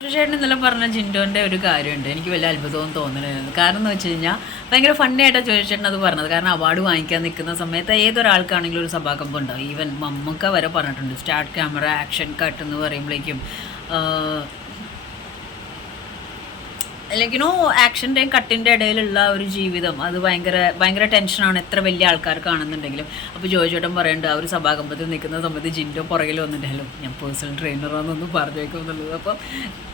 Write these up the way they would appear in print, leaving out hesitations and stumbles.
ചേട്ടൻ ഇന്നലെ പറഞ്ഞ ജിൻഡോൻ്റെ ഒരു കാര്യമുണ്ട്, എനിക്ക് വലിയ അത്ഭുതവും തോന്നുന്നത്. കാരണം എന്ന് വെച്ച് കഴിഞ്ഞാൽ ഭയങ്കര ഫണ്ണി ആയിട്ടാണ് ചോദിച്ചേട്ടൻ അത് പറഞ്ഞത്. കാരണം അവാർഡ് വാങ്ങിക്കാൻ നിൽക്കുന്ന സമയത്ത് ഏതൊരാൾക്കാണെങ്കിലും ഒരു സഭാകമ്പം ഉണ്ടാവും. ഈവൻ മമ്മൂക്ക വരെ പറഞ്ഞിട്ടുണ്ട്, സ്റ്റാർട്ട് ക്യാമറ ആക്ഷൻ കട്ട് എന്ന് പറയുമ്പോഴേക്കും ലൈക്കിനോ ആക്ഷൻ്റെയും കട്ടിൻ്റെ ഇടയിലുള്ള ഒരു ജീവിതം അത് ഭയങ്കര ടെൻഷനാണ് എത്ര വലിയ ആൾക്കാർ കാണുന്നുണ്ടെങ്കിലും. അപ്പോൾ ജോയിച്ചേട്ടൻ പറയുന്നുണ്ട്, ആ ഒരു സഭാകമ്പത്തിൽ നിൽക്കുന്ന സമയത്ത് ജിൻഡോ പുറകിൽ വന്നിട്ടുണ്ടല്ലോ, ഞാൻ പേഴ്സണൽ ട്രെയിനറാണെന്നൊന്ന് പറഞ്ഞേക്കും എന്നുള്ളത്. അപ്പം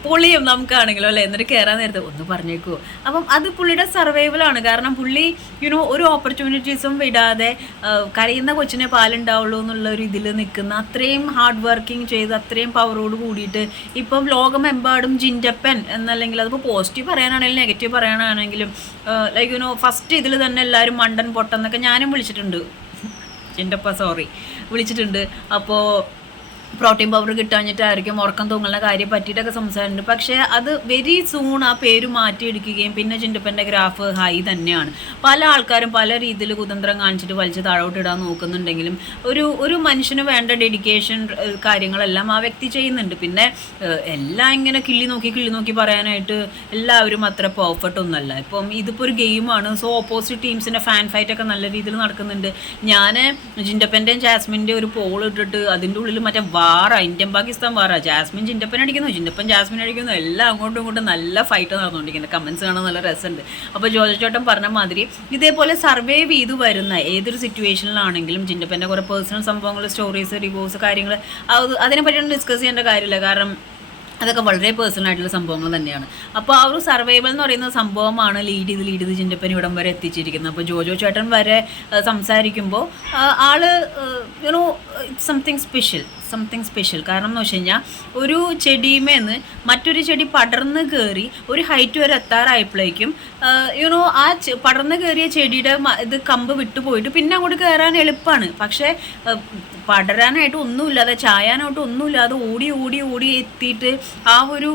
പൊളിയും നമുക്കാണെങ്കിലും അല്ലേ, എന്നിട്ട് കയറാൻ നേരത്തെ ഒന്ന് പറഞ്ഞേക്കുമോ. അപ്പം അത് പുള്ളിയുടെ സർവൈവലാണ്. കാരണം പുള്ളി ഒരു ഓപ്പർച്യൂണിറ്റീസും വിടാതെ കരയുന്ന കൊച്ചിനെ പാലുണ്ടാവുള്ളൂ എന്നുള്ള ഒരു ഇതിൽ നിൽക്കുന്ന, അത്രയും ഹാർഡ് വർക്കിംഗ് ചെയ്ത് അത്രയും പവറോട് കൂടിയിട്ട് ഇപ്പം ലോകമെമ്പാടും ജിൻഡപ്പൻ എന്നല്ലെങ്കിൽ അതിപ്പോൾ പോസിറ്റീവ് പറയാനാണെങ്കിലും നെഗറ്റീവ് പറയാനാണെങ്കിലും ഫസ്റ്റ് ഇതിൽ തന്നെ എല്ലാവരും മണ്ടൻ പൊട്ടെന്നൊക്കെ ഞാനും വിളിച്ചിട്ടുണ്ട്, ജിൻഡപ്പ വിളിച്ചിട്ടുണ്ട്. അപ്പോൾ പ്രോട്ടീൻ പൗഡർ കിട്ടാഞ്ഞിട്ടായിരിക്കും ഉറക്കം തൂങ്ങുന്ന കാര്യം പറ്റിയിട്ടൊക്കെ സംസാരിച്ചിട്ടുണ്ട്. പക്ഷേ അത് വെരി സൂൺ ആ പേര് മാറ്റിയെടുക്കുകയും പിന്നെ ജിൻഡപ്പൻ്റെ ഗ്രാഫ് ഹൈ തന്നെയാണ്. പല ആൾക്കാരും പല രീതിയിൽ കുതന്ത്രം കാണിച്ചിട്ട് വലിച്ച് താഴോട്ട് ഇടാൻ നോക്കുന്നുണ്ടെങ്കിലും ഒരു മനുഷ്യന് വേണ്ട ഡെഡിക്കേഷൻ കാര്യങ്ങളെല്ലാം ആ വ്യക്തി ചെയ്യുന്നുണ്ട്. പിന്നെ എല്ലാം ഇങ്ങനെ കിള്ളി നോക്കി പറയാനായിട്ട് എല്ലാവരും അത്ര പെർഫെക്റ്റ് ഒന്നുമല്ല. ഇപ്പം ഇതിപ്പോൾ ഒരു ഗെയിമാണ്. സോ ഓപ്പോസിറ്റ് ടീംസിൻ്റെ ഫാൻ ഫൈറ്റൊക്കെ നല്ല രീതിയിൽ നടക്കുന്നുണ്ട്. ഞാൻ ജിൻഡപ്പൻ്റെയും ജാസ്മിൻ്റെയും ഒരു പോൾ ഇട്ടിട്ട് അതിൻ്റെ ഉള്ളിൽ മറ്റേ ഇന്ത്യൻ പാകിസ്ഥാൻ ജാസ്മിൻ ജിൻഡപ്പൻ അടിക്കുന്നു, ജിൻഡപ്പൻ ജാസ്മിൻ അടിക്കുന്നു, എല്ലാം അങ്ങോട്ടും ഇങ്ങോട്ടും നല്ല ഫൈറ്റ് നടന്നുകൊണ്ടിരിക്കുന്നത്. കമൻസ് കാണാൻ നല്ല രസമുണ്ട്. അപ്പോൾ ജോജോച്ചേട്ടൻ പറഞ്ഞ മാതിരി ഇതേപോലെ സർവൈവ് ചെയ്തു വരുന്ന ഏതൊരു സിറ്റുവേഷനിലാണെങ്കിലും ജിൻഡപ്പൻ്റെ കുറേ പേഴ്സണൽ സംഭവങ്ങൾ, സ്റ്റോറീസ്, റിവ്യൂസ്, കാര്യങ്ങൾ അതിനെപ്പറ്റിയൊന്നും ഡിസ്കസ് ചെയ്യേണ്ട കാര്യമില്ല. കാരണം അതൊക്കെ വളരെ പേഴ്സണൽ ആയിട്ടുള്ള സംഭവങ്ങൾ തന്നെയാണ്. അപ്പോൾ ആ ഒരു സർവൈവൽ എന്ന് പറയുന്ന സംഭവമാണ് ലീഡ് ചെയ്ത് ജിൻഡപ്പൻ ഇവിടം വരെ എത്തിച്ചിരിക്കുന്നത്. അപ്പോൾ ജോജോ ചേട്ടൻ വരെ സംസാരിക്കുമ്പോൾ ആള് സംതിങ് സ്പെഷ്യൽ. കാരണം എന്ന് വെച്ച് കഴിഞ്ഞാൽ ഒരു ചെടിയുമേന്ന് മറ്റൊരു ചെടി പടർന്ന് കയറി ഒരു ഹൈറ്റ് വരെ എത്താറായപ്പോഴേക്കും ആ പടർന്ന് കയറിയ ചെടിയുടെ ഇത് കമ്പ് വിട്ടുപോയിട്ട് പിന്നെ അങ്ങോട്ട് കയറാൻ എളുപ്പമാണ്. പക്ഷേ പടരാനായിട്ട് ഒന്നുമില്ലാതെ ചായാനായിട്ട് ഒന്നുമില്ലാതെ ഓടി എത്തിയിട്ട് ആ ഒരു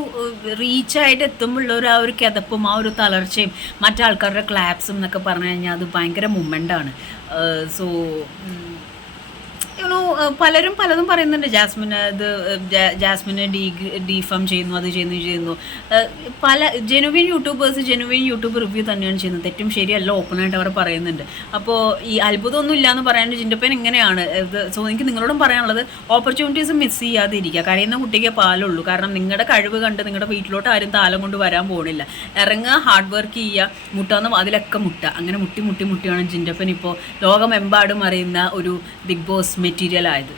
റീച്ചായിട്ട് എത്തുമ്പോഴുള്ള ആ ഒരു കിതപ്പും ആ ഒരു തളർച്ചയും മറ്റാൾക്കാരുടെ ക്ലാപ്സും എന്നൊക്കെ പറഞ്ഞു കഴിഞ്ഞാൽ അത് ഭയങ്കര മൊമെൻ്റാണ്. സോ പലരും പലതും പറയുന്നുണ്ട്, ജാസ്മിനെ ഡീഫം ചെയ്യുന്നു, അത് ചെയ്യുന്നു. പല ജെനുവിൻ യൂട്യൂബ് റിവ്യൂ തന്നെയാണ് ചെയ്യുന്നത്. തെറ്റും ശരിയല്ല ഓപ്പണായിട്ട് അവർ പറയുന്നുണ്ട്. അപ്പോൾ ഈ അത്ഭുതമൊന്നും ഇല്ലയെന്ന് പറയാണ്ട് ജിൻഡപ്പൻ ഇങ്ങനെയാണ്. സോ എനിക്ക് നിങ്ങളോടും പറയാനുള്ളത്, ഓപ്പർച്യൂണിറ്റീസ് മിസ് ചെയ്യാതിരിക്കുക. കരയുന്ന കുട്ടിക്ക് പാലുള്ളൂ. കാരണം നിങ്ങളുടെ കഴിവ് കണ്ട് നിങ്ങളുടെ വീട്ടിലോട്ട് ആരും താലം കൊണ്ട് വരാൻ പോകണില്ല. ഇറങ്ങുക, ഹാർഡ് വർക്ക് ചെയ്യുക, മുട്ടാന്ന് അതിലൊക്കെ അങ്ങനെ മുട്ടിയാണ് ജിൻഡപ്പൻ ഇപ്പോൾ ലോകമെമ്പാടും അറിയുന്ന ഒരു ബിഗ് ബോസ് മെറ്റീരിയൽ ആയത്.